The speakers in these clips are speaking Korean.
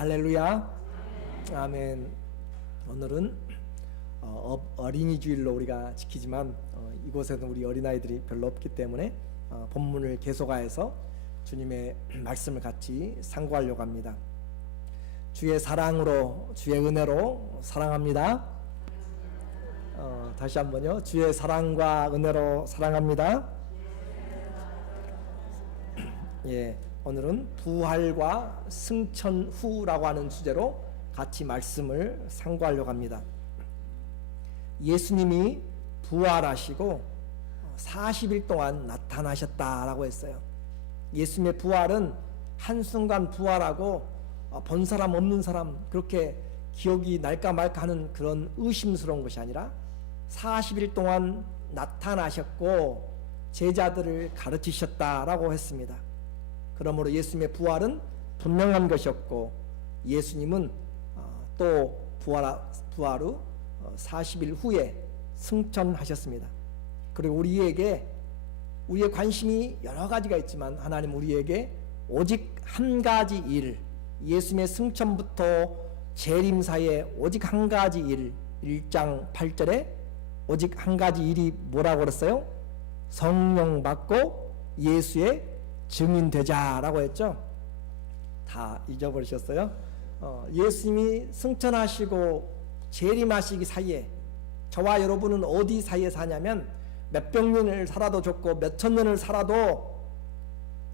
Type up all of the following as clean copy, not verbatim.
할렐루야. 아멘. 오늘은 어린이 주일로 우리가 지키지만 이곳에는 우리 어린아이들이 별로 없기 때문에 본문을 계속하여서 주님의 말씀을 같이 상고하려고 합니다. 주의 사랑으로, 주의 은혜로 사랑합니다. 다시 한번요. 주의 사랑과 은혜로 사랑합니다. 예, 오늘은 부활과 승천 후라고 하는 주제로 같이 말씀을 상고하려고 합니다. 예수님이 부활하시고 40일 동안 나타나셨다라고 했어요. 예수님의 부활은 한순간 부활하고 본 사람 없는 사람 그렇게 기억이 날까 말까 하는 그런 의심스러운 것이 아니라 40일 동안 나타나셨고 제자들을 가르치셨다라고 했습니다. 그러므로 예수님의 부활은 분명한 것이었고 예수님은 또 부활 후 40일 후에 승천하셨습니다. 그리고 우리의 관심이 여러 가지가 있지만 하나님 우리에게 오직 한 가지 일, 예수님의 승천부터 재림 사이에 오직 한 가지 일, 1장 8절에 오직 한 가지 일이 뭐라고 그랬어요? 성령 받고 예수의 증인 되자라고 했죠. 다 잊어버리셨어요? 예수님이 승천하시고 재림하시기 사이에 저와 여러분은 어디 사이에 사냐면 몇백 년을 살아도 좋고 몇천 년을 살아도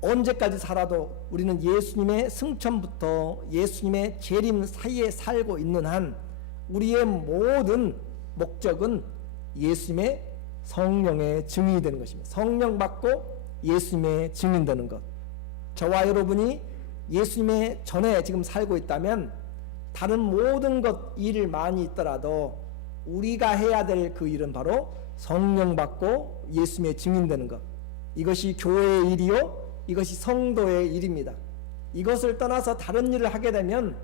언제까지 살아도 우리는 예수님의 승천부터 예수님의 재림 사이에 살고 있는 한 우리의 모든 목적은 예수님의 성령의 증인이 되는 것입니다. 성령 받고 예수님의 증인되는 것. 저와 여러분이 예수님의 전에 지금 살고 있다면 다른 모든 것 일을 많이 있더라도 우리가 해야 될 그 일은 바로 성령 받고 예수님의 증인되는 것. 이것이 교회의 일이요 이것이 성도의 일입니다. 이것을 떠나서 다른 일을 하게 되면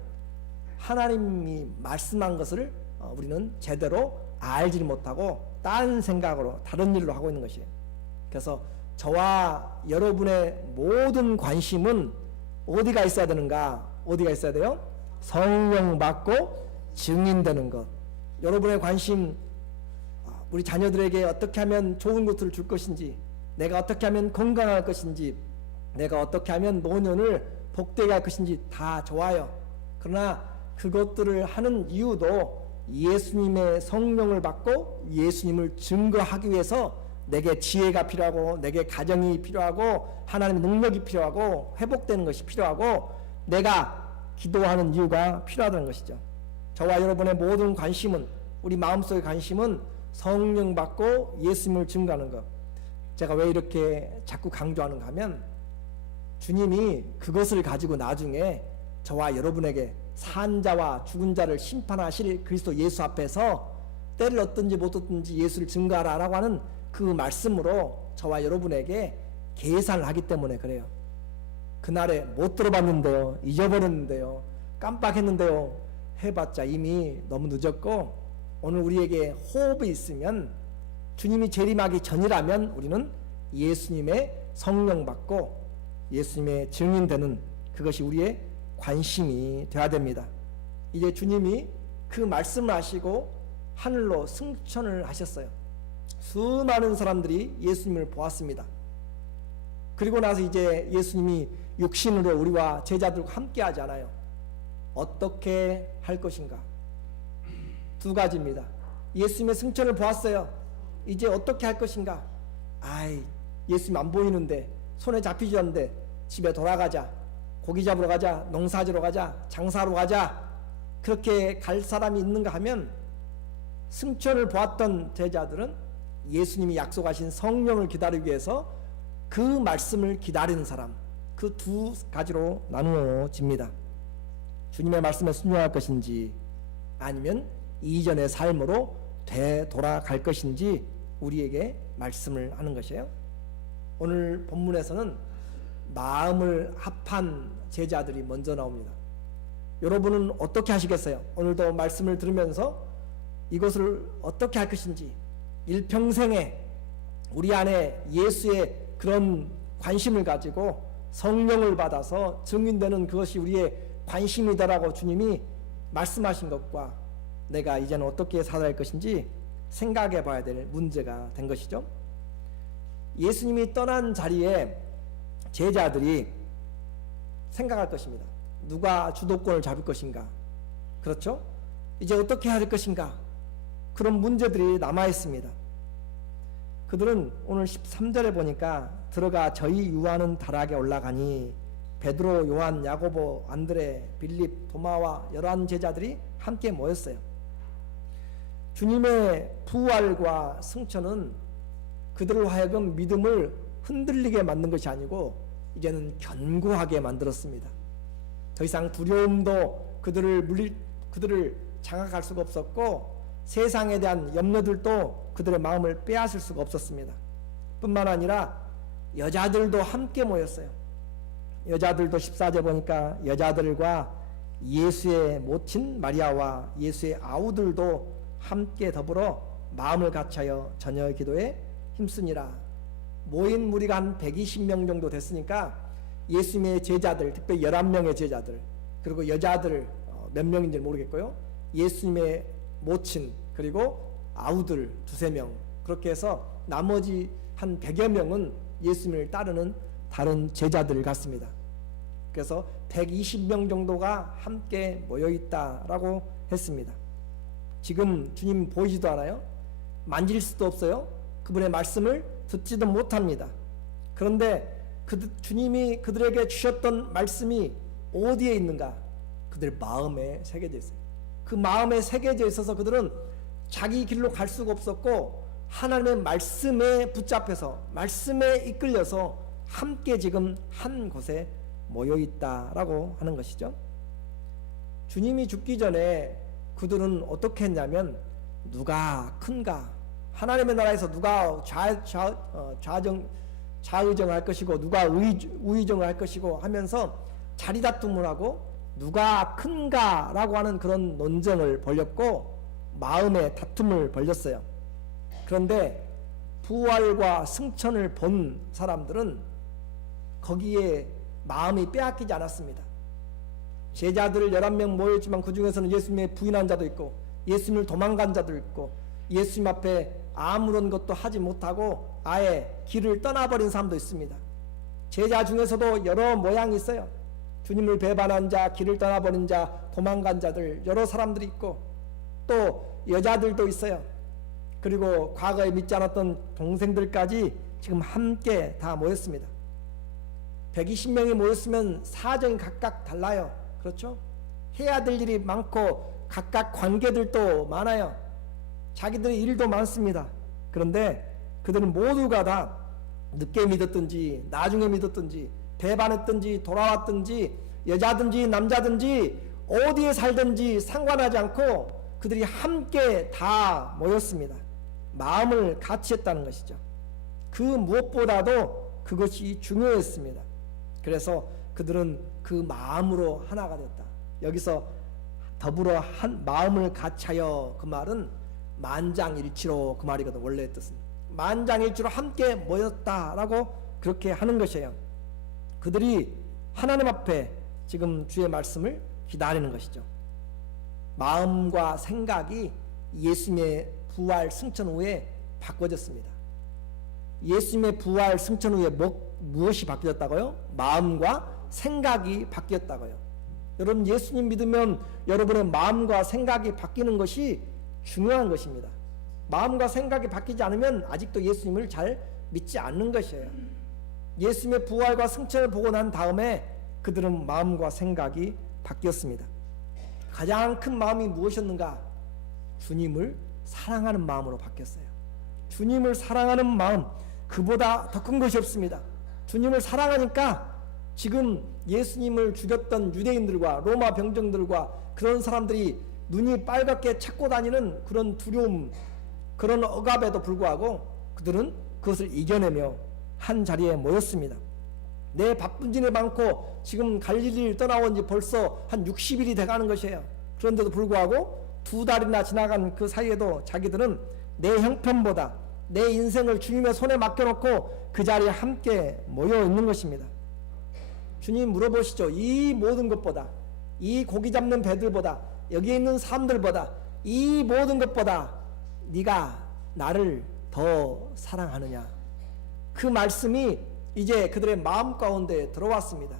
하나님이 말씀한 것을 우리는 제대로 알지 못하고 딴 생각으로 다른 일로 하고 있는 것이에요. 그래서 저와 여러분의 모든 관심은 어디가 있어야 되는가? 어디가 있어야 돼요? 성령 받고 증인되는 것. 여러분의 관심, 우리 자녀들에게 어떻게 하면 좋은 것들을 줄 것인지, 내가 어떻게 하면 건강할 것인지, 내가 어떻게 하면 노년을 복되게 할 것인지 다 좋아요. 그러나 그것들을 하는 이유도 예수님의 성령을 받고 예수님을 증거하기 위해서 내게 지혜가 필요하고 내게 가정이 필요하고 하나님의 능력이 필요하고 회복되는 것이 필요하고 내가 기도하는 이유가 필요하다는 것이죠. 저와 여러분의 모든 관심은 우리 마음속의 관심은 성령 받고 예수님을 증거하는 것. 제가 왜 이렇게 자꾸 강조하는가 하면 주님이 그것을 가지고 나중에 저와 여러분에게 산자와 죽은 자를 심판하실 그리스도 예수 앞에서 때를 얻든지 못 얻든지 예수를 증거하라라고 하는 그 말씀으로 저와 여러분에게 계산을 하기 때문에 그래요. 그날에 못 들어봤는데요, 잊어버렸는데요, 깜빡했는데요 해봤자 이미 너무 늦었고 오늘 우리에게 호흡이 있으면 주님이 재림하기 전이라면 우리는 예수님의 성령 받고 예수님의 증인되는 그것이 우리의 관심이 되어야 됩니다. 이제 주님이 그 말씀을 하시고 하늘로 승천을 하셨어요. 수많은 사람들이 예수님을 보았습니다. 그리고 나서 이제 예수님이 육신으로 우리와 제자들과 함께 하잖아요. 어떻게 할 것인가? 두 가지입니다. 예수님의 승천을 보았어요. 이제 어떻게 할 것인가? 예수님 안 보이는데 손에 잡히지 않는데 집에 돌아가자. 고기 잡으러 가자. 농사지러 가자. 장사하러 가자. 그렇게 갈 사람이 있는가 하면 승천을 보았던 제자들은 예수님이 약속하신 성령을 기다리기 위해서 그 말씀을 기다리는 사람, 그 두 가지로 나누어집니다. 주님의 말씀에 순종할 것인지 아니면 이전의 삶으로 되돌아갈 것인지 우리에게 말씀을 하는 것이에요. 오늘 본문에서는 마음을 합한 제자들이 먼저 나옵니다. 여러분은 어떻게 하시겠어요? 오늘도 말씀을 들으면서 이것을 어떻게 할 것인지 일평생에 우리 안에 예수의 그런 관심을 가지고 성령을 받아서 증인되는 그것이 우리의 관심이더라고 주님이 말씀하신 것과 내가 이제는 어떻게 살아야 할 것인지 생각해 봐야 될 문제가 된 것이죠. 예수님이 떠난 자리에 제자들이 생각할 것입니다. 누가 주도권을 잡을 것인가? 그렇죠? 이제 어떻게 할 것인가? 그런 문제들이 남아 있습니다. 그들은 오늘 13절에 보니까 들어가 저희 유하는 다락에 올라가니 베드로, 요한, 야고보, 안드레, 빌립, 도마와 11 제자들이 함께 모였어요. 주님의 부활과 승천은 그들로 하여금 믿음을 흔들리게 만든 것이 아니고 이제는 견고하게 만들었습니다. 더 이상 두려움도 그들을 장악할 수가 없었고 세상에 대한 염려들도 그들의 마음을 빼앗을 수가 없었습니다. 뿐만 아니라 여자들도 함께 모였어요. 여자들도 14절 보니까 여자들과 예수의 모친 마리아와 예수의 아우들도 함께 더불어 마음을 같이하여 저녁 기도에 힘쓰니라. 모인 무리가 한 120명 정도 됐으니까 예수님의 제자들, 특별히 11명의 제자들, 그리고 여자들 몇 명인지 모르겠고요. 예수님의 모친, 그리고 아우들 2-3명, 그렇게 해서 나머지 한 100여 명은 예수님을 따르는 다른 제자들 같습니다. 그래서 120명 정도가 함께 모여있다라고 했습니다. 지금 주님 보이지도 않아요. 만질 수도 없어요. 그분의 말씀을 듣지도 못합니다. 그런데 주님이 그들에게 주셨던 말씀이 어디에 있는가? 그들 마음에 새겨져 있어요. 그 마음에 새겨져 있어서 그들은 자기 길로 갈 수가 없었고 하나님의 말씀에 붙잡혀서 말씀에 이끌려서 함께 지금 한 곳에 모여 있다라고 하는 것이죠. 주님이 죽기 전에 그들은 어떻게 했냐면 누가 큰가, 하나님의 나라에서 누가 좌의정할 것이고 누가 우의정을 할 것이고 하면서 자리다툼을 하고 누가 큰가라고 하는 그런 논쟁을 벌였고 마음의 다툼을 벌였어요. 그런데 부활과 승천을 본 사람들은 거기에 마음이 빼앗기지 않았습니다. 제자들 11명 모였지만 그 중에서는 예수님의 부인한 자도 있고 예수님을 도망간 자도 있고 예수님 앞에 아무런 것도 하지 못하고 아예 길을 떠나버린 사람도 있습니다. 제자 중에서도 여러 모양이 있어요. 주님을 배반한 자, 길을 떠나버린 자, 도망간 자들 여러 사람들이 있고 또 여자들도 있어요. 그리고 과거에 믿지 않았던 동생들까지 지금 함께 다 모였습니다. 120명이 모였으면 사정이 각각 달라요. 그렇죠? 해야 될 일이 많고 각각 관계들도 많아요. 자기들의 일도 많습니다. 그런데 그들은 모두가 다 늦게 믿었든지 나중에 믿었든지 배반했든지 돌아왔든지 여자든지 남자든지 어디에 살든지 상관하지 않고 그들이 함께 다 모였습니다. 마음을 같이 했다는 것이죠. 그 무엇보다도 그것이 중요했습니다. 그래서 그들은 그 마음으로 하나가 됐다. 여기서 더불어 한 마음을 같이하여, 그 말은 만장일치로 그 말이거든. 원래의 뜻은 만장일치로 함께 모였다라고 그렇게 하는 것이에요. 그들이 하나님 앞에 지금 주의 말씀을 기다리는 것이죠. 마음과 생각이 예수님의 부활 승천 후에 바꿔졌습니다. 예수님의 부활 승천 후에 무엇이 바뀌었다고요? 마음과 생각이 바뀌었다고요. 여러분, 예수님 믿으면 여러분의 마음과 생각이 바뀌는 것이 중요한 것입니다. 마음과 생각이 바뀌지 않으면 아직도 예수님을 잘 믿지 않는 것이에요. 예수님의 부활과 승천을 보고 난 다음에 그들은 마음과 생각이 바뀌었습니다. 가장 큰 마음이 무엇이었는가? 주님을 사랑하는 마음으로 바뀌었어요. 주님을 사랑하는 마음, 그보다 더 큰 것이 없습니다. 주님을 사랑하니까 지금 예수님을 죽였던 유대인들과 로마 병정들과 그런 사람들이 눈이 빨갛게 찾고 다니는 그런 두려움, 그런 억압에도 불구하고 그들은 그것을 이겨내며 한 자리에 모였습니다. 내 바쁜 일이 많고 지금 갈릴리를 떠나온 지 벌써 한 60일이 돼가는 것이에요. 그런데도 불구하고 2달이나 지나간 그 사이에도 자기들은 내 형편보다 내 인생을 주님의 손에 맡겨놓고 그 자리에 함께 모여 있는 것입니다. 주님 물어보시죠. 이 모든 것보다, 이 고기 잡는 배들보다, 여기 있는 사람들보다, 이 모든 것보다 네가 나를 더 사랑하느냐. 그 말씀이 이제 그들의 마음 가운데 들어왔습니다.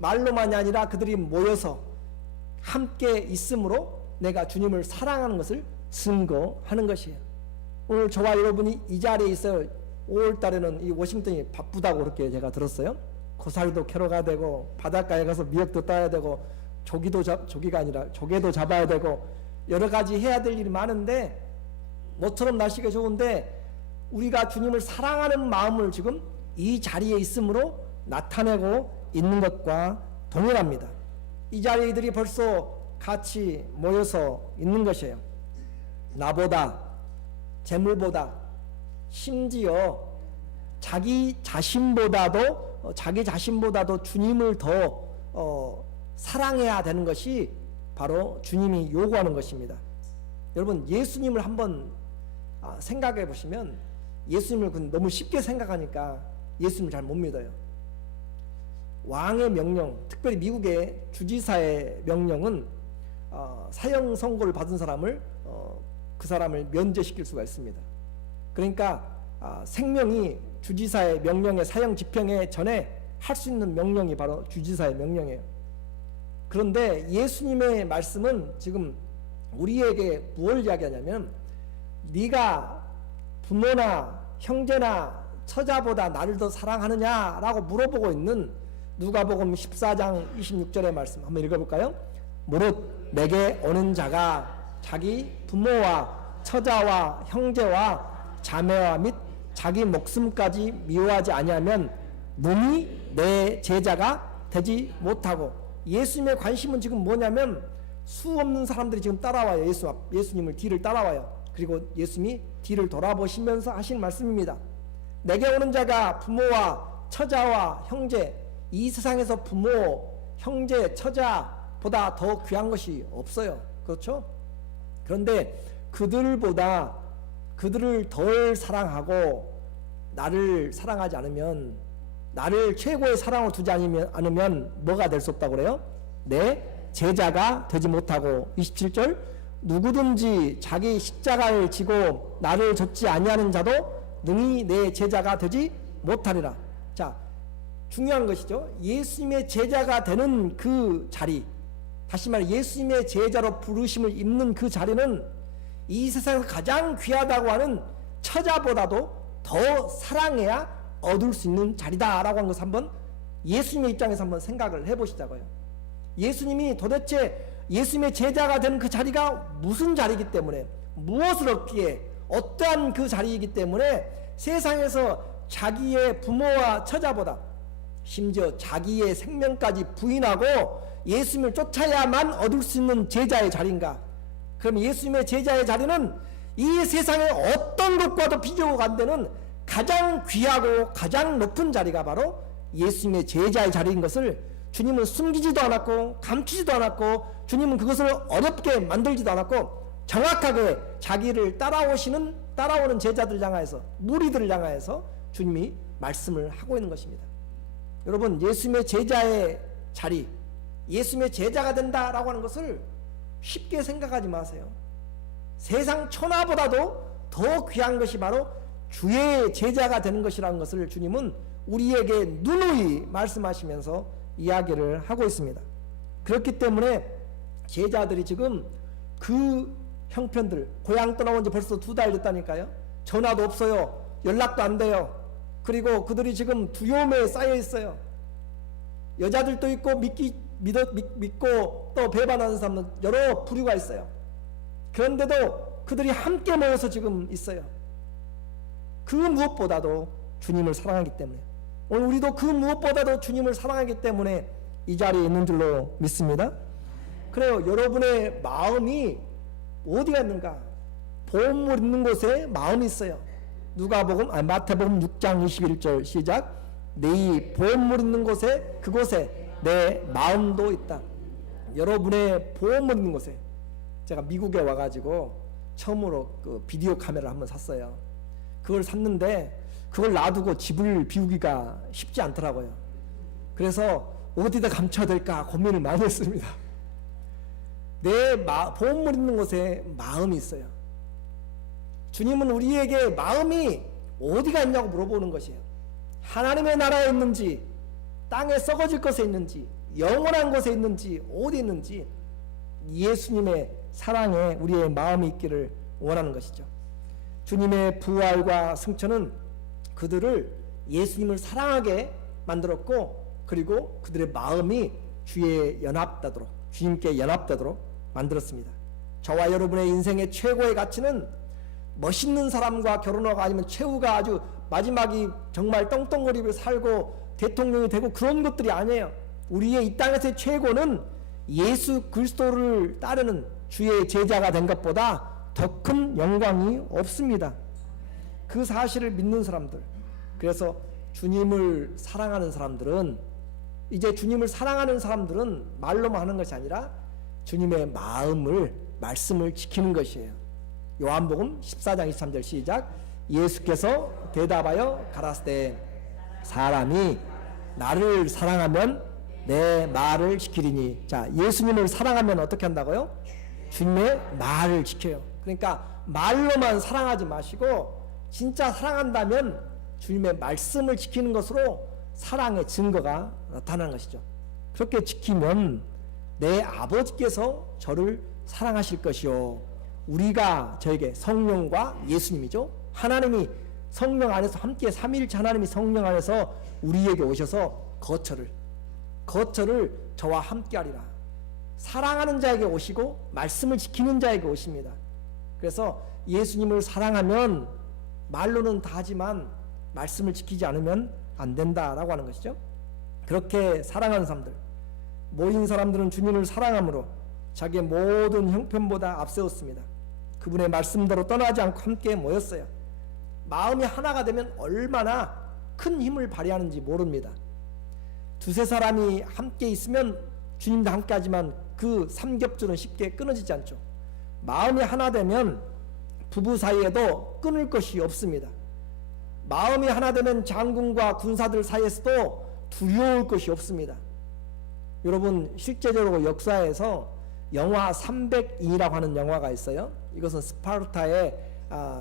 말로만이 아니라 그들이 모여서 함께 있음으로 내가 주님을 사랑하는 것을 증거하는 것이에요. 오늘 저와 여러분이 이 자리에 있어요. 5월 달에는 이 워싱턴이 바쁘다고 그렇게 제가 들었어요. 고사리도 캐러 가야 되고, 바닷가에 가서 미역도 따야 되고, 조개도 잡아야 되고, 여러 가지 해야 될 일이 많은데, 모처럼 날씨가 좋은데 우리가 주님을 사랑하는 마음을 지금 이 자리에 있음으로 나타내고 있는 것과 동일합니다. 이 자리에 이들이 벌써 같이 모여서 있는 것이에요. 나보다, 재물보다, 심지어 자기 자신보다도 주님을 더 사랑해야 되는 것이 바로 주님이 요구하는 것입니다. 여러분, 예수님을 한번 생각해 보시면, 예수님을 너무 쉽게 생각하니까 예수님을 잘 못 믿어요. 왕의 명령, 특별히 미국의 주지사의 명령은 사형 선고를 받은 사람을 그 사람을 면제시킬 수가 있습니다. 그러니까 생명이 주지사의 명령에, 사형 집행에 전에 할 수 있는 명령이 바로 주지사의 명령이에요. 그런데 예수님의 말씀은 지금 우리에게 무엇을 이야기하냐면, 네가 부모나 형제나 처자보다 나를 더 사랑하느냐라고 물어보고 있는 누가복음 14장 26절의 말씀 한번 읽어볼까요? 무릇 내게 오는 자가 자기 부모와 처자와 형제와 자매와 및 자기 목숨까지 미워하지 아니하면 능히 내 제자가 되지 못하고, 예수님의 관심은 지금 뭐냐면 수 없는 사람들이 지금 따라와요. 예수님을 뒤를 따라와요. 그리고 예수님이 뒤를 돌아보시면서 하신 말씀입니다. 내게 오는 자가 부모와 처자와 형제, 이 세상에서 부모, 형제, 처자보다 더 귀한 것이 없어요. 그렇죠? 그런데 그들을 덜 사랑하고 나를 사랑하지 않으면, 나를 최고의 사랑으로 두지 않으면 뭐가 될 수 없다고 그래요? 내 제자가 되지 못하고, 27절 누구든지 자기 십자가를 지고 나를 좇지 아니하는 자도 능히 내 제자가 되지 못하리라. 자, 중요한 것이죠. 예수님의 제자가 되는 그 자리, 다시 말해 예수님의 제자로 부르심을 입는 그 자리는 이 세상에서 가장 귀하다고 하는 처자보다도 더 사랑해야 얻을 수 있는 자리다라고 하는 것을 한번 예수님의 입장에서 한번 생각을 해보시자고요. 예수님이 도대체 예수님의 제자가 되는 그 자리가 무슨 자리이기 때문에, 무엇을 얻기에, 어떠한 그 자리이기 때문에 세상에서 자기의 부모와 처자보다, 심지어 자기의 생명까지 부인하고 예수님을 쫓아야만 얻을 수 있는 제자의 자리인가? 그럼 예수님의 제자의 자리는 이 세상의 어떤 것과도 비교가 안 되는 가장 귀하고 가장 높은 자리가 바로 예수님의 제자의 자리인 것을 주님은 숨기지도 않았고 감추지도 않았고, 주님은 그것을 어렵게 만들지도 않았고, 정확하게 자기를 따라오는 제자들 향하여서, 무리들을 향하여서 주님이 말씀을 하고 있는 것입니다. 여러분, 예수님의 제자의 자리, 예수님의 제자가 된다라고 하는 것을 쉽게 생각하지 마세요. 세상 천하보다도 더 귀한 것이 바로 주의 제자가 되는 것이라는 것을 주님은 우리에게 누누이 말씀하시면서 이야기를 하고 있습니다. 그렇기 때문에 제자들이 지금 그 형편들, 고향 떠나온 지 벌써 2달 됐다니까요. 전화도 없어요. 연락도 안 돼요. 그리고 그들이 지금 두려움에 쌓여 있어요. 여자들도 있고 믿고 또 배반하는 사람은 여러 부류가 있어요. 그런데도 그들이 함께 모여서 지금 있어요. 그 무엇보다도 주님을 사랑하기 때문에, 오늘 우리도 그 무엇보다도 주님을 사랑하기 때문에 이 자리에 있는 줄로 믿습니다. 그래요. 여러분의 마음이 어디가 있는가? 보물 있는 곳에 마음이 있어요. 마태복음 6장 21절 시작. 네 보물 있는 곳에, 그곳에 내 마음도 있다. 여러분의 보물 있는 곳에, 제가 미국에 와가지고 처음으로 그 비디오 카메라를 한번 샀어요. 그걸 샀는데 그걸 놔두고 집을 비우기가 쉽지 않더라고요. 그래서 어디다 감춰야 될까 고민을 많이 했습니다. 내 보물 있는 곳에 마음이 있어요. 주님은 우리에게 마음이 어디가 있냐고 물어보는 것이에요. 하나님의 나라에 있는지, 땅에 썩어질 것에 있는지, 영원한 곳에 있는지, 어디 있는지 예수님의 사랑에 우리의 마음이 있기를 원하는 것이죠. 주님의 부활과 승천은 그들을 예수님을 사랑하게 만들었고, 그리고 그들의 마음이 주님께 연합되도록 만들었습니다. 저와 여러분의 인생의 최고의 가치는 멋있는 사람과 결혼하고 아니면 최후가 아주 마지막이 정말 떵떵거리고 살고 대통령이 되고 그런 것들이 아니에요. 우리의 이 땅에서의 최고는 예수 그리스도를 따르는 주의 제자가 된 것보다 더 큰 영광이 없습니다. 그 사실을 믿는 사람들, 그래서 주님을 사랑하는 사람들은, 이제 주님을 사랑하는 사람들은 말로만 하는 것이 아니라 주님의 말씀을 지키는 것이에요. 요한복음 14장 23절 시작. 예수께서 대답하여 가라사대 사람이 나를 사랑하면 내 말을 지키리니. 자, 예수님을 사랑하면 어떻게 한다고요? 주님의 말을 지켜요. 그러니까 말로만 사랑하지 마시고 진짜 사랑한다면 주님의 말씀을 지키는 것으로 사랑의 증거가 나타나는 것이죠. 그렇게 지키면 내 아버지께서 저를 사랑하실 것이요, 우리가 저에게 성령과 예수님이죠. 하나님이 성령 안에서 함께 삼위일체 하나님이 성령 안에서 우리에게 오셔서 거처를 저와 함께 하리라. 사랑하는 자에게 오시고 말씀을 지키는 자에게 오십니다. 그래서 예수님을 사랑하면 말로는 다 하지만 말씀을 지키지 않으면 안 된다라고 하는 것이죠. 그렇게 사랑하는 사람들, 모인 사람들은 주님을 사랑함으로 자기의 모든 형편보다 앞세웠습니다. 그분의 말씀대로 떠나지 않고 함께 모였어요. 마음이 하나가 되면 얼마나 큰 힘을 발휘하는지 모릅니다. 두세 사람이 함께 있으면 주님도 함께 하지만 그 삼겹줄은 쉽게 끊어지지 않죠. 마음이 하나 되면 부부 사이에도 끊을 것이 없습니다. 마음이 하나 되면 장군과 군사들 사이에서도 두려울 것이 없습니다. 여러분, 실제적으로 역사에서 영화 300이라고 하는 영화가 있어요. 이것은 스파르타의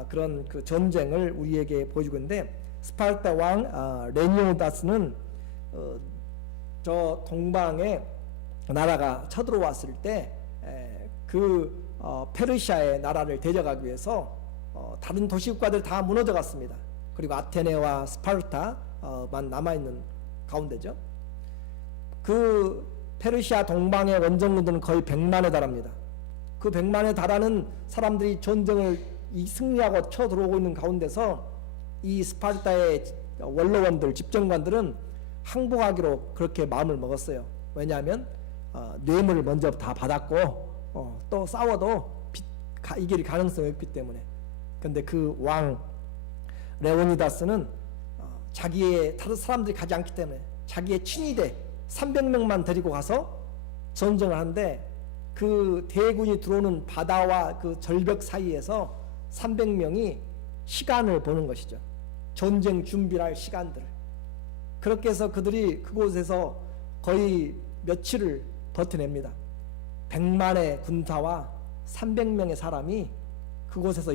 그런 그 전쟁을 우리에게 보여주고 있는데, 스파르타 왕 레니오다스는 저 동방의 나라가 쳐들어왔을 때 페르시아의 나라를 대적하기 위해서 다른 도시국가들 다 무너져 갔습니다. 그리고 아테네와 스파르타만 남아있는 가운데죠. 그 페르시아 동방의 원정군들은 거의 100만에 달합니다. 그 100만에 달하는 사람들이 전쟁을 승리하고 쳐들어오고 있는 가운데서 이 스파르타의 원로원들, 집정관들은 항복하기로 그렇게 마음을 먹었어요. 왜냐하면 뇌물을 먼저 다 받았고 또 싸워도 이길 가능성이 없기 때문에. 근데 그 왕 레오니다스는 자기의 다른 사람들이 가지 않기 때문에 자기의 친위대 300명만 데리고 가서 전쟁을 하는데, 그 대군이 들어오는 바다와 그 절벽 사이에서 300명이 시간을 보는 것이죠. 전쟁 준비를 할 시간들을. 그렇게 해서 그들이 그곳에서 거의 며칠을 버텨냅니다. 100만의 군사와 300명의 사람이 그곳에서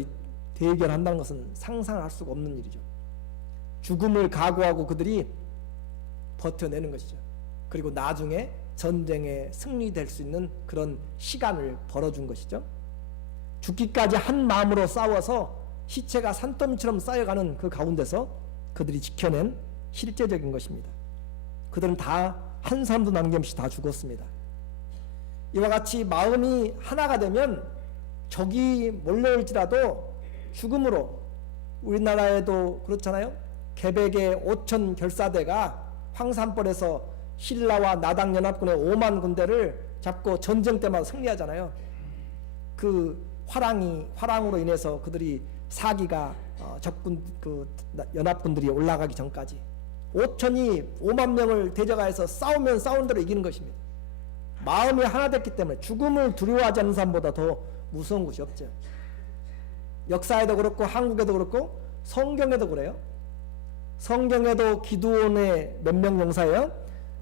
대결한다는 것은 상상을 할 수가 없는 일이죠. 죽음을 각오하고 그들이 버텨내는 것이죠. 그리고 나중에 전쟁에 승리될 수 있는 그런 시간을 벌어준 것이죠. 죽기까지 한 마음으로 싸워서 시체가 산더미처럼 쌓여가는 그 가운데서 그들이 지켜낸 실제적인 것입니다. 그들은 다 한 사람도 남김없이 다 죽었습니다. 이와 같이 마음이 하나가 되면 적이 몰려올지라도 죽음으로, 우리나라에도 그렇잖아요. 개백의 5천 결사대가 황산벌에서 신라와 나당 연합군의 5만 군대를 잡고 전쟁 때마다 승리하잖아요. 그 화랑으로 인해서 그들이 사기가 적군 그 연합군들이 올라가기 전까지 5천이 5만 명을 대적하여서 싸우면 싸운 대로 이기는 것입니다. 마음이 하나 됐기 때문에 죽음을 두려워하지 않는 사람보다 더 무서운 것이 없죠. 역사에도 그렇고 한국에도 그렇고 성경에도 그래요. 성경에도 기드온의 몇 명 용사예요?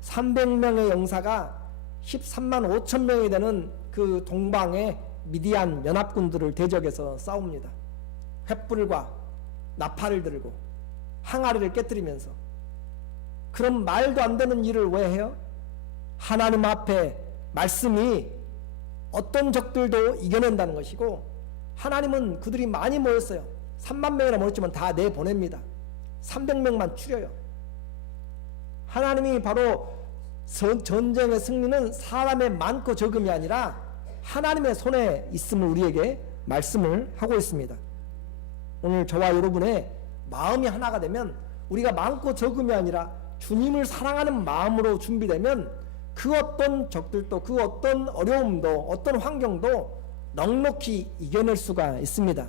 300명의 용사가 13만 5천 명이 되는 그 그 동방의 미디안 연합군들을 대적해서 싸웁니다. 횃불과 나팔을 들고 항아리를 깨뜨리면서. 그런 말도 안 되는 일을 왜 해요? 하나님 앞에 말씀이 어떤 적들도 이겨낸다는 것이고, 하나님은 그들이 많이 모였어요. 3만 명이나 모였지만 다 내보냅니다. 300명만 추려요. 하나님이 바로 전쟁의 승리는 사람의 많고 적음이 아니라 하나님의 손에 있음을 우리에게 말씀을 하고 있습니다. 오늘 저와 여러분의 마음이 하나가 되면, 우리가 많고 적음이 아니라 주님을 사랑하는 마음으로 준비되면 그 어떤 적들도, 그 어떤 어려움도, 어떤 환경도 넉넉히 이겨낼 수가 있습니다.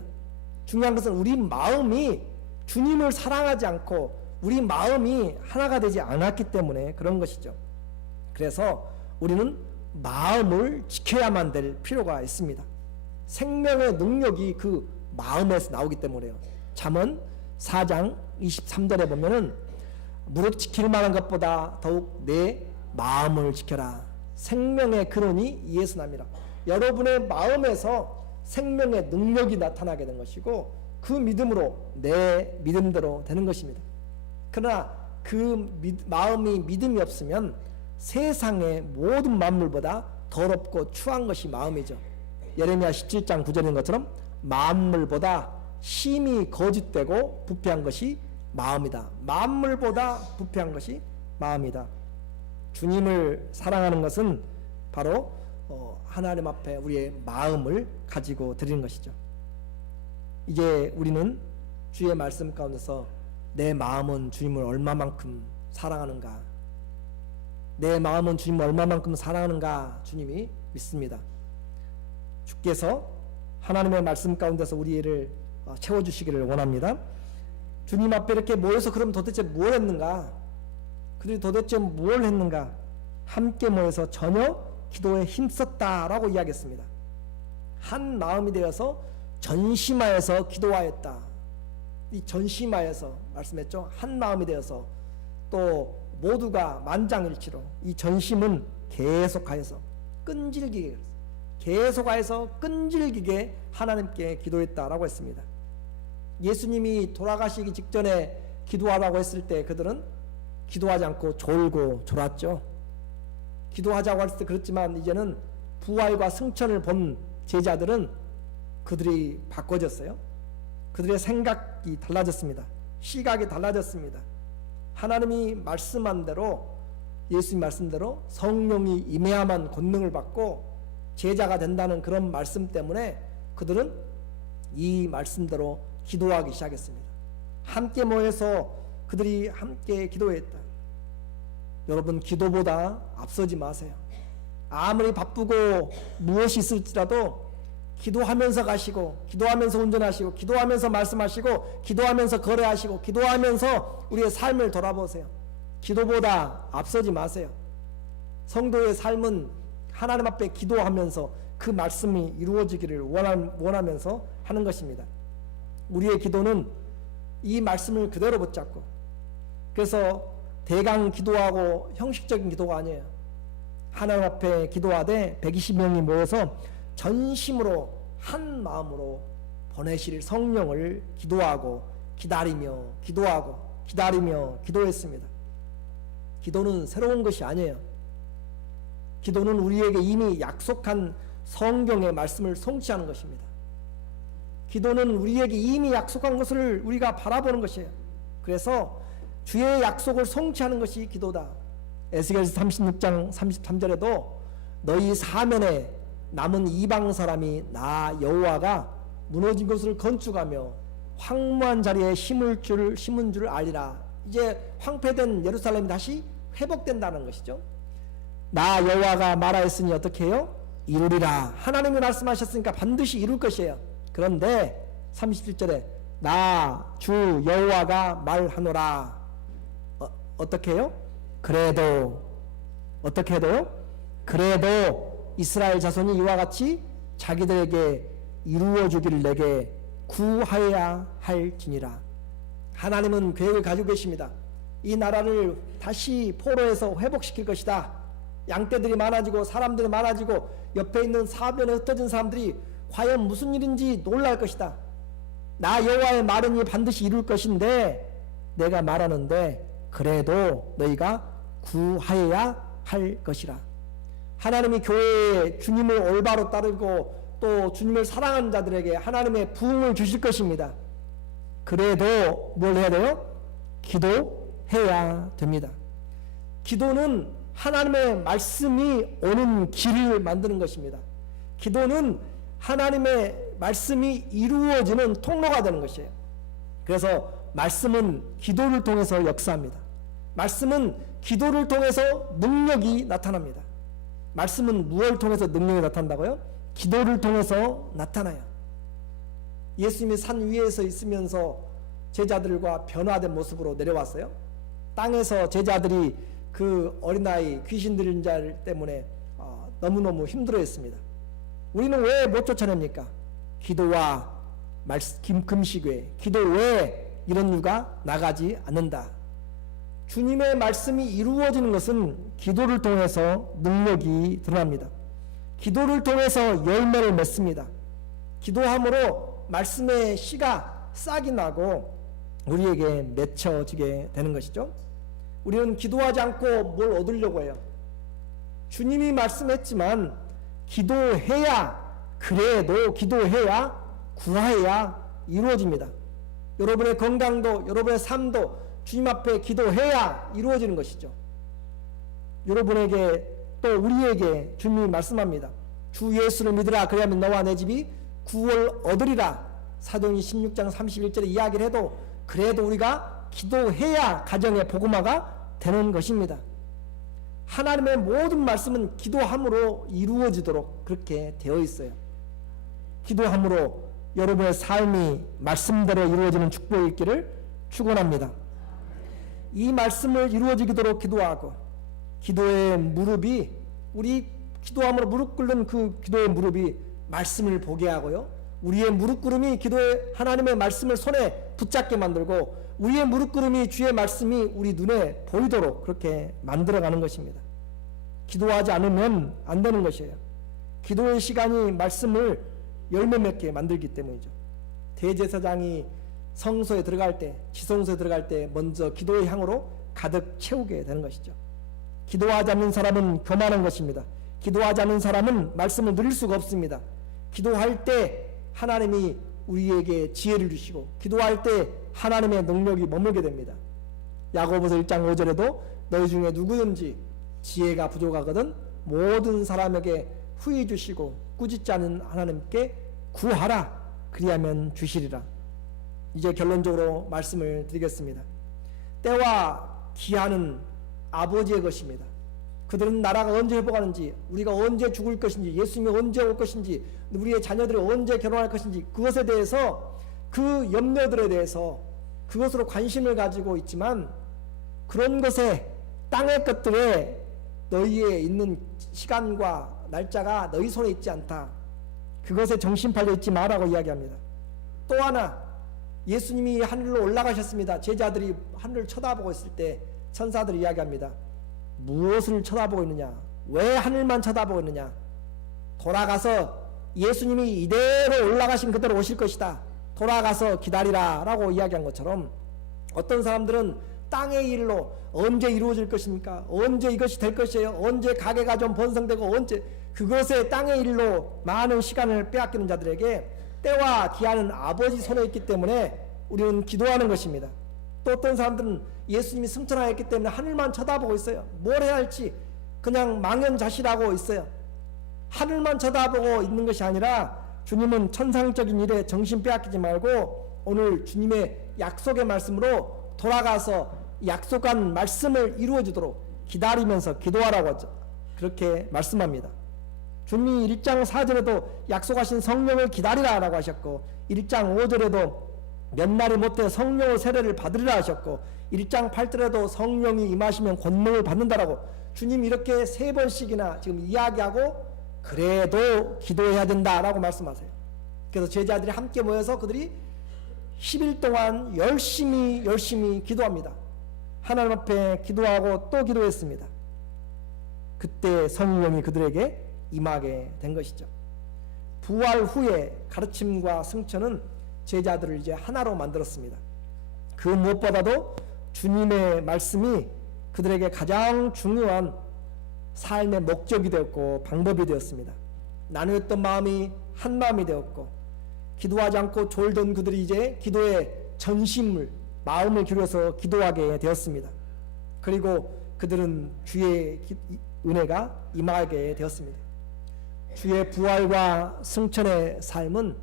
중요한 것은 우리 마음이 주님을 사랑하지 않고 우리 마음이 하나가 되지 않았기 때문에 그런 것이죠. 그래서 우리는 마음을 지켜야만 될 필요가 있습니다. 생명의 능력이 그 마음에서 나오기 때문에요. 잠언 4장 23절에 보면은 무릇 지킬 만한 것보다 더욱 내 마음을 지켜라. 생명의 근원이 이에서 납니다. 여러분의 마음에서 생명의 능력이 나타나게 된 것이고, 그 믿음으로 내 믿음대로 되는 것입니다. 그러나 그 마음이 믿음이 없으면 세상의 모든 만물보다 더럽고 추한 것이 마음이죠. 예레미야 17장 9절인 것처럼 만물보다 심히 거짓되고 부패한 것이 마음이다. 만물보다 부패한 것이 마음이다. 주님을 사랑하는 것은 바로 하나님 앞에 우리의 마음을 가지고 드리는 것이죠. 이제 우리는 주의 말씀 가운데서 내 마음은 주님을 얼마만큼 사랑하는가, 내 마음은 주님을 얼마만큼 사랑하는가 주님이 믿습니다. 주께서 하나님의 말씀 가운데서 우리를 채워주시기를 원합니다. 주님 앞에 이렇게 모여서 그럼 도대체 뭘 했는가? 그들이 도대체 뭘 했는가? 함께 모여서 전혀 기도에 힘썼다라고 이야기했습니다. 한 마음이 되어서 전심하여서 기도하였다. 이 전심하여서 말씀했죠. 한 마음이 되어서, 또 모두가 만장일치로, 이 전심은 계속하여서 끈질기게, 계속하여서 끈질기게 하나님께 기도했다라고 했습니다. 예수님이 돌아가시기 직전에 기도하라고 했을 때 그들은 기도하지 않고 졸고 졸았죠. 기도하자고 했을 때 그렇지만 이제는 부활과 승천을 본 제자들은 그들이 바꿔졌어요. 그들의 생각이 달라졌습니다. 시각이 달라졌습니다. 하나님이 말씀한 대로, 예수님 말씀대로 성령이 임해야만 권능을 받고 제자가 된다는 그런 말씀 때문에 그들은 이 말씀대로 기도하기 시작했습니다. 함께 모여서 그들이 함께 기도했다. 여러분, 기도보다 앞서지 마세요. 아무리 바쁘고 무엇이 있을지라도 기도하면서 가시고, 기도하면서 운전하시고, 기도하면서 말씀하시고, 기도하면서 거래하시고, 기도하면서 우리의 삶을 돌아보세요. 기도보다 앞서지 마세요. 성도의 삶은 하나님 앞에 기도하면서 그 말씀이 이루어지기를 원하면서 하는 것입니다. 우리의 기도는 이 말씀을 그대로 붙잡고, 그래서 대강 기도하고 형식적인 기도가 아니에요. 하나님 앞에 기도하되 120명이 모여서 전심으로 한 마음으로 보내실 성령을 기도하고 기다리며 기도하고 기다리며 기도했습니다. 기도는 새로운 것이 아니에요. 기도는 우리에게 이미 약속한 성경의 말씀을 성취하는 것입니다. 기도는 우리에게 이미 약속한 것을 우리가 바라보는 것이에요. 그래서 주의 약속을 성취하는 것이 기도다. 에스겔서 36장 33절에도 너희 사면에 남은 이방 사람이 나 여호와가 무너진 것을 건축하며 황무한 자리에 심은 줄 알리라. 이제 황폐된 예루살렘이 다시 회복된다는 것이죠. 나 여호와가 말하였으니 어떻게 해요? 이루리라. 하나님이 말씀하셨으니까 반드시 이룰 것이에요. 그런데 37절에 나 주 여호와가 말하노라. 어떻게 해요? 그래도 어떻게 해도요? 그래도 이스라엘 자손이 이와 같이 자기들에게 이루어주기를 내게 구하여야 할지니라. 하나님은 계획을 가지고 계십니다. 이 나라를 다시 포로에서 회복시킬 것이다. 양떼들이 많아지고 사람들이 많아지고 옆에 있는 사변에 흩어진 사람들이 과연 무슨 일인지 놀랄 것이다. 나 여호와의 말은 반드시 이룰 것인데 내가 말하는데 그래도 너희가 구하여야 할 것이라. 하나님이 교회에 주님을 올바로 따르고 또 주님을 사랑하는 자들에게 하나님의 부흥을 주실 것입니다. 그래도 뭘 해야 돼요? 기도해야 됩니다. 기도는 하나님의 말씀이 오는 길을 만드는 것입니다. 기도는 하나님의 말씀이 이루어지는 통로가 되는 것이에요. 그래서 말씀은 기도를 통해서 역사합니다. 말씀은 기도를 통해서 능력이 나타납니다. 말씀은 무엇을 통해서 능력이 나타난다고요? 기도를 통해서 나타나요. 예수님이 산 위에서 있으면서 제자들과 변화된 모습으로 내려왔어요. 땅에서 제자들이 그 어린아이 귀신 들린 자 때문에 너무너무 힘들어했습니다. 우리는 왜 못 쫓아냅니까? 기도와 금식 외에, 기도 외에 이런 유가 나가지 않는다. 주님의 말씀이 이루어지는 것은 기도를 통해서 능력이 드러납니다. 기도를 통해서 열매를 맺습니다. 기도함으로 말씀의 씨가 싹이 나고 우리에게 맺혀지게 되는 것이죠. 우리는 기도하지 않고 뭘 얻으려고 해요? 주님이 말씀했지만 기도해야, 그래도 기도해야, 구하여야 이루어집니다. 여러분의 건강도, 여러분의 삶도 주님 앞에 기도해야 이루어지는 것이죠. 여러분에게 또 우리에게 주님이 말씀합니다. 주 예수를 믿으라 그리하면 너와 내 집이 구원을 얻으리라. 사도행전 16장 31절에 이야기를 해도 그래도 우리가 기도해야 가정의 복음화가 되는 것입니다. 하나님의 모든 말씀은 기도함으로 이루어지도록 그렇게 되어 있어요. 기도함으로 여러분의 삶이 말씀대로 이루어지는 축복이 있기를 축원합니다. 이 말씀을 이루어지도록 기도하고, 기도의 무릎이, 우리 기도함으로 무릎 꿇는 그 기도의 무릎이 말씀을 보게 하고요, 우리의 무릎 꿇음이 기도의 하나님의 말씀을 손에 붙잡게 만들고, 우리의 무릎 꿇음이 주의 말씀이 우리 눈에 보이도록 그렇게 만들어가는 것입니다. 기도하지 않으면 안 되는 것이에요. 기도의 시간이 말씀을 열매 맺게 만들기 때문이죠. 대제사장이 성소에 들어갈 때, 지성소에 들어갈 때 먼저 기도의 향으로 가득 채우게 되는 것이죠. 기도하지 않는 사람은 교만한 것입니다. 기도하지 않는 사람은 말씀을 누릴 수가 없습니다. 기도할 때 하나님이 우리에게 지혜를 주시고, 기도할 때 하나님의 능력이 머물게 됩니다. 야고보서 1장 5절에도 너희 중에 누구든지 지혜가 부족하거든 모든 사람에게 후히 주시고 꾸짖지 않은 하나님께 구하라 그리하면 주시리라. 이제 결론적으로 말씀을 드리겠습니다. 때와 기한은 아버지의 것입니다. 그들은 나라가 언제 회복하는지, 우리가 언제 죽을 것인지, 예수님이 언제 올 것인지, 우리의 자녀들이 언제 결혼할 것인지, 그것에 대해서, 그 염려들에 대해서 그것으로 관심을 가지고 있지만, 그런 것에, 땅의 것들에 너희의 있는 시간과 날짜가 너희 손에 있지 않다. 그것에 정신 팔려 있지 마라고 이야기합니다. 또 하나, 예수님이 하늘로 올라가셨습니다. 제자들이 하늘을 쳐다보고 있을 때 천사들이 이야기합니다. 무엇을 쳐다보고 있느냐? 왜 하늘만 쳐다보고 있느냐? 돌아가서 예수님이 이대로 올라가신 그대로 오실 것이다. 돌아가서 기다리라 라고 이야기한 것처럼, 어떤 사람들은 땅의 일로 언제 이루어질 것입니까? 언제 이것이 될 것이에요? 언제 가게가 좀 번성되고, 언제, 그것에 땅의 일로 많은 시간을 빼앗기는 자들에게 때와 기한은 아버지 손에 있기 때문에 우리는 기도하는 것입니다. 또 어떤 사람들은 예수님이 승천하였기 때문에 하늘만 쳐다보고 있어요. 뭘 해야 할지 그냥 망연자실하고 있어요. 하늘만 쳐다보고 있는 것이 아니라 주님은 천상적인 일에 정신 빼앗기지 말고 오늘 주님의 약속의 말씀으로 돌아가서 약속한 말씀을 이루어지도록 기다리면서 기도하라고 그렇게 말씀합니다. 주님이 1장 4절에도 약속하신 성령을 기다리라 라고 하셨고, 1장 5절에도 몇 날이 못해 성령의 세례를 받으리라 하셨고, 1장 8절에도 성령이 임하시면 권능을 받는다라고 주님 이렇게 3번씩이나 지금 이야기하고, 그래도 기도해야 된다라고 말씀하세요. 그래서 제자들이 함께 모여서 그들이 10일 동안 열심히 기도합니다. 하나님 앞에 기도하고 또 기도했습니다. 그때 성령이 그들에게 임하게 된 것이죠. 부활 후에 가르침과 승천은 제자들을 이제 하나로 만들었습니다. 그 무엇보다도 주님의 말씀이 그들에게 가장 중요한 삶의 목적이 되었고 방법이 되었습니다. 나누었던 마음이 한 마음이 되었고, 기도하지 않고 졸던 그들이 이제 기도에 전심을, 마음을 기울여서 기도하게 되었습니다. 그리고 그들은 주의 은혜가 임하게 되었습니다. 주의 부활과 승천의 삶은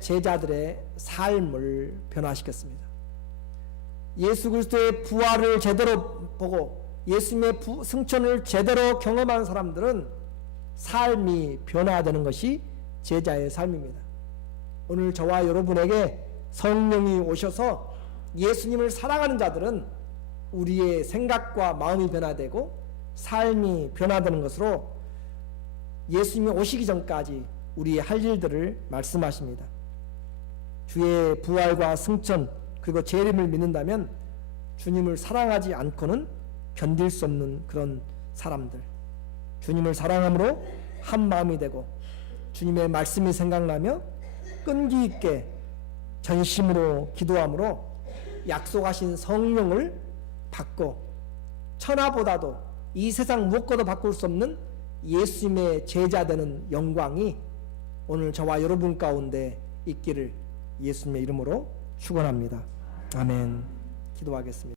제자들의 삶을 변화시켰습니다. 예수 그리스도의 부활을 제대로 보고 예수님의 승천을 제대로 경험한 사람들은 삶이 변화되는 것이 제자의 삶입니다. 오늘 저와 여러분에게 성령이 오셔서 예수님을 사랑하는 자들은 우리의 생각과 마음이 변화되고 삶이 변화되는 것으로 예수님이 오시기 전까지 우리의 할 일들을 말씀하십니다. 주의 부활과 승천 그리고 재림을 믿는다면 주님을 사랑하지 않고는 견딜 수 없는 그런 사람들, 주님을 사랑함으로 한 마음이 되고 주님의 말씀이 생각나며 끈기 있게 전심으로 기도함으로 약속하신 성령을 받고 천하보다도 이 세상 무엇과도 바꿀 수 없는 예수님의 제자 되는 영광이 오늘 저와 여러분 가운데 있기를 예수님의 이름으로 축원합니다. 아멘. 기도하겠습니다.